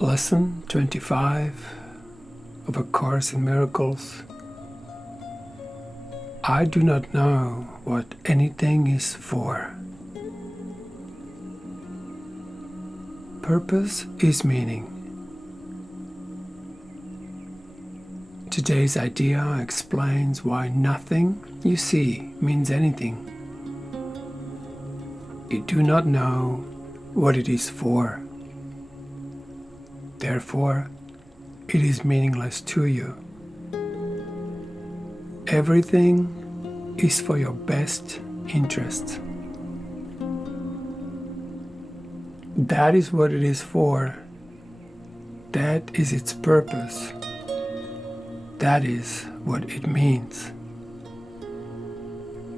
Lesson 25 of A Course in Miracles. I do not know what anything is for. Purpose is meaning. Today's idea explains why nothing you see means anything. You do not know what it is for. Therefore, it is meaningless to you. Everything is for your best interest. That is what it is for. That is its purpose. That is what it means.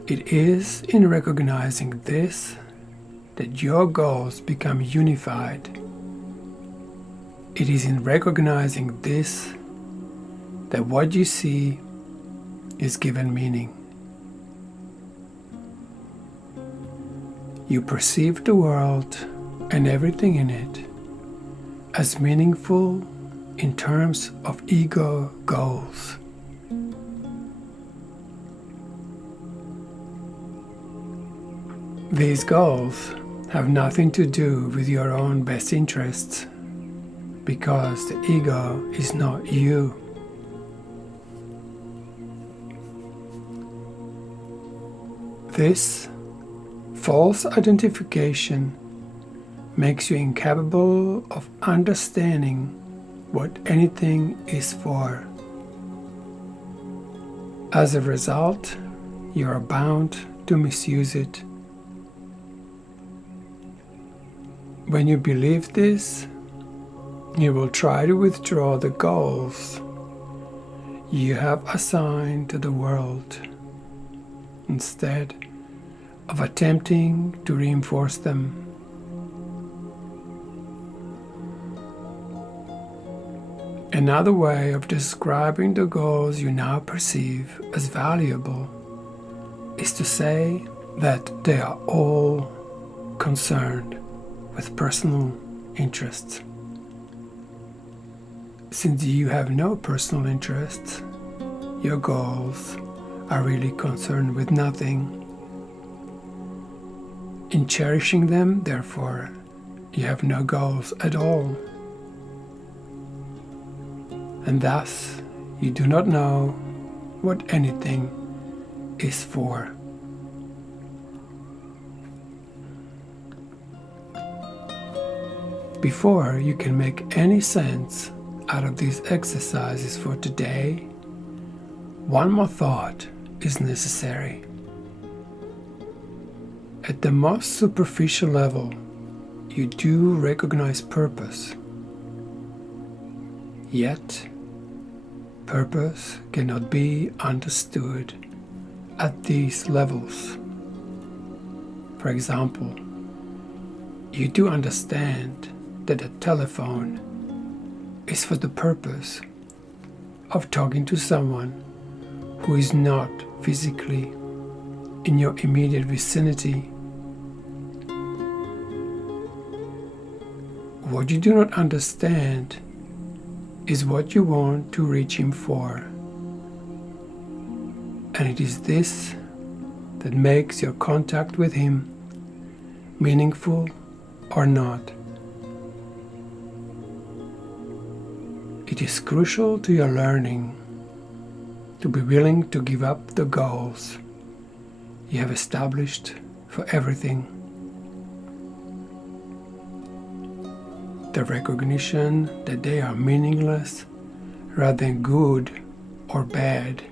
It is in recognizing this that your goals become unified. It is in recognizing this that what you see is given meaning. You perceive the world and everything in it as meaningful in terms of ego goals. These goals have nothing to do with your own best interests, because the ego is not you. This false identification makes you incapable of understanding what anything is for. As a result, you are bound to misuse it. When you believe this, you will try to withdraw the goals you have assigned to the world, instead of attempting to reinforce them. Another way of describing the goals you now perceive as valuable is to say that they are all concerned with personal interests. Since you have no personal interests, your goals are really concerned with nothing. In cherishing them, therefore, you have no goals at all. And thus, you do not know what anything is for. Before you can make any sense out of these exercises for today, one more thought is necessary. At the most superficial level, you do recognize purpose. Yet, purpose cannot be understood at these levels. For example, you do understand that a telephone is for the purpose of talking to someone who is not physically in your immediate vicinity. What you do not understand is what you want to reach him for. And it is this that makes your contact with him meaningful or not. It is crucial to your learning to be willing to give up the goals you have established for everything. The recognition that they are meaningless rather than good or bad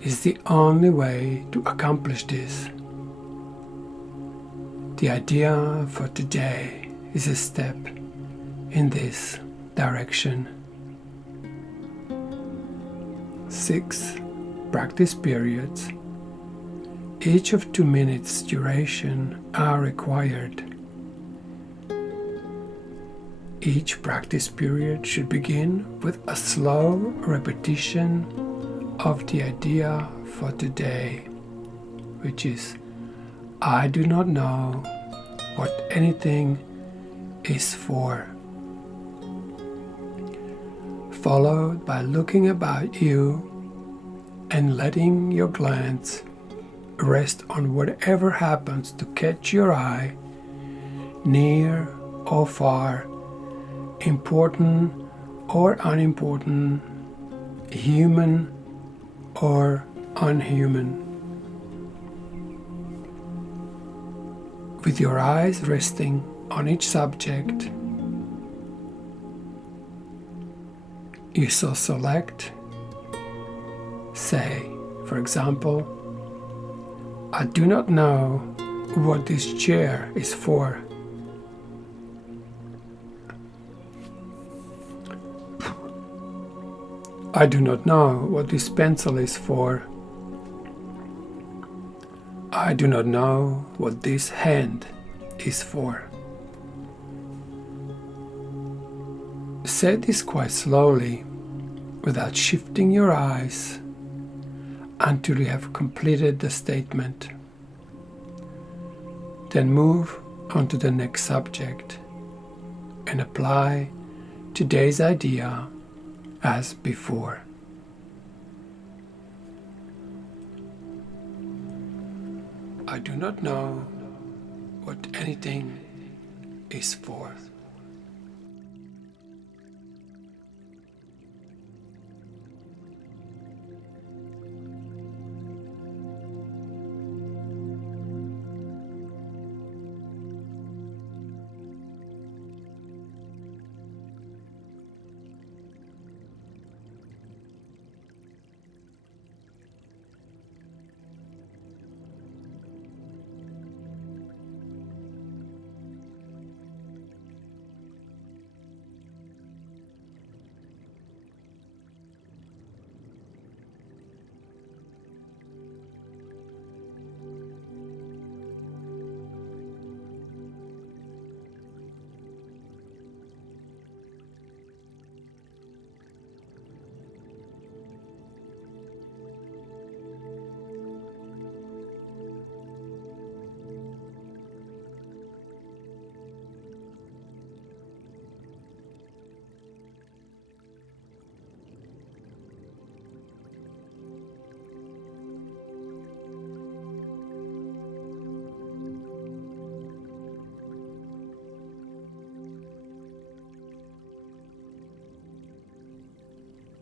is the only way to accomplish this. The idea for today is a step in this direction. 6 practice periods, each of 2 minutes duration, are required. Each practice period should begin with a slow repetition of the idea for today, which is, I do not know what anything is for. followed by looking about you and letting your glance rest on whatever happens to catch your eye, near or far, important or unimportant, human or unhuman. With your eyes resting on each subject, you shall select, say, for example, I do not know what this chair is for. I do not know what this pencil is for. I do not know what this hand is for. Say this quite slowly, without shifting your eyes, until you have completed the statement. Then move on to the next subject and apply today's idea as before. I do not know what anything is for.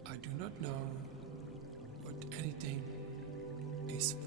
I do not know what anything is for.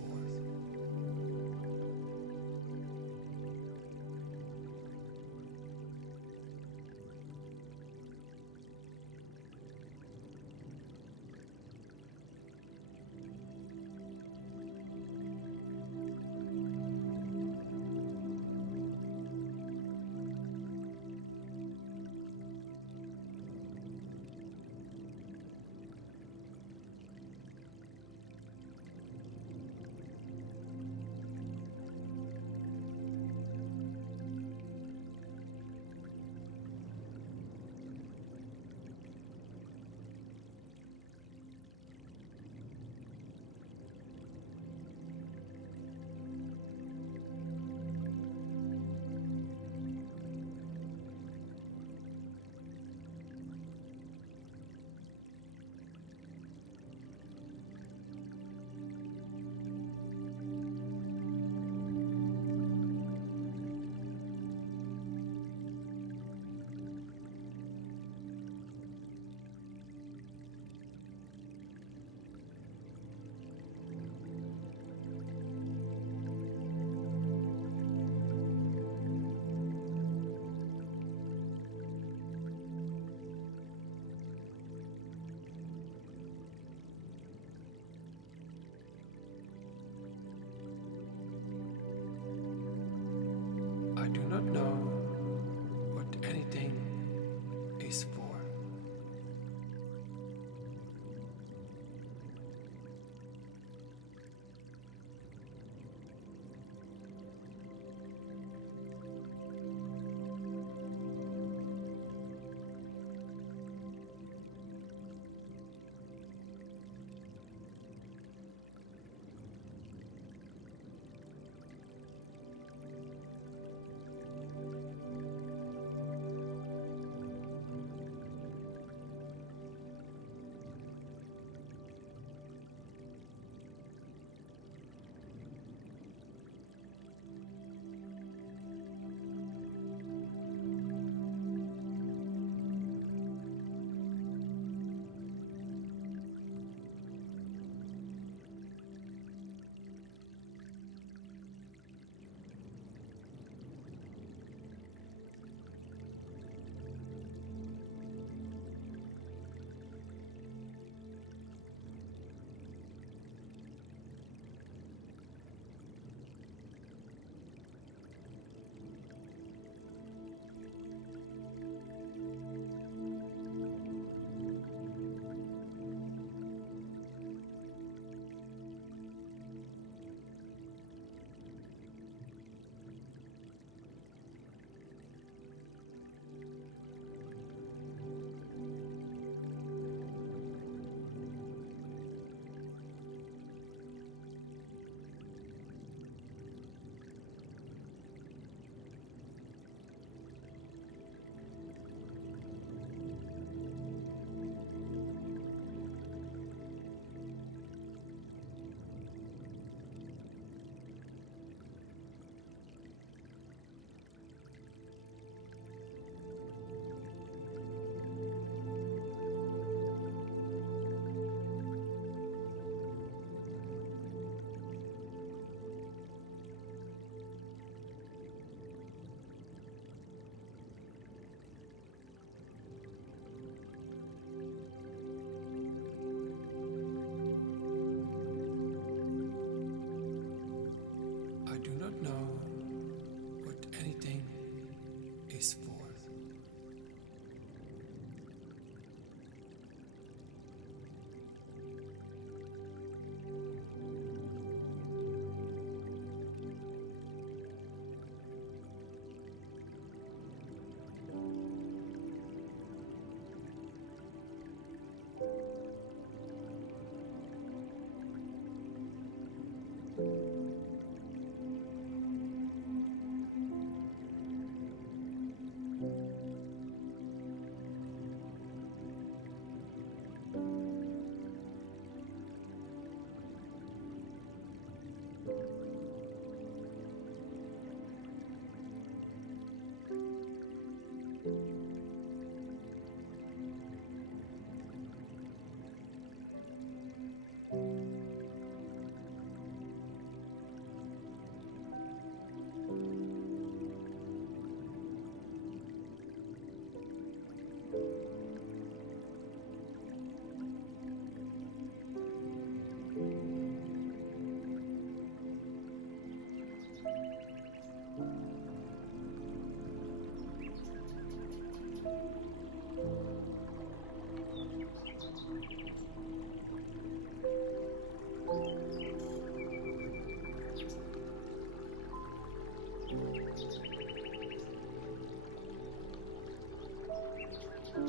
I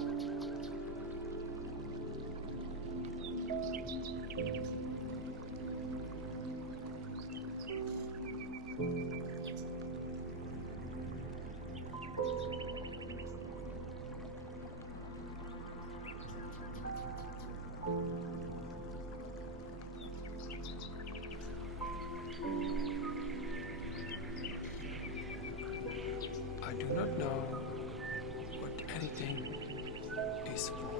do not know what anything is for.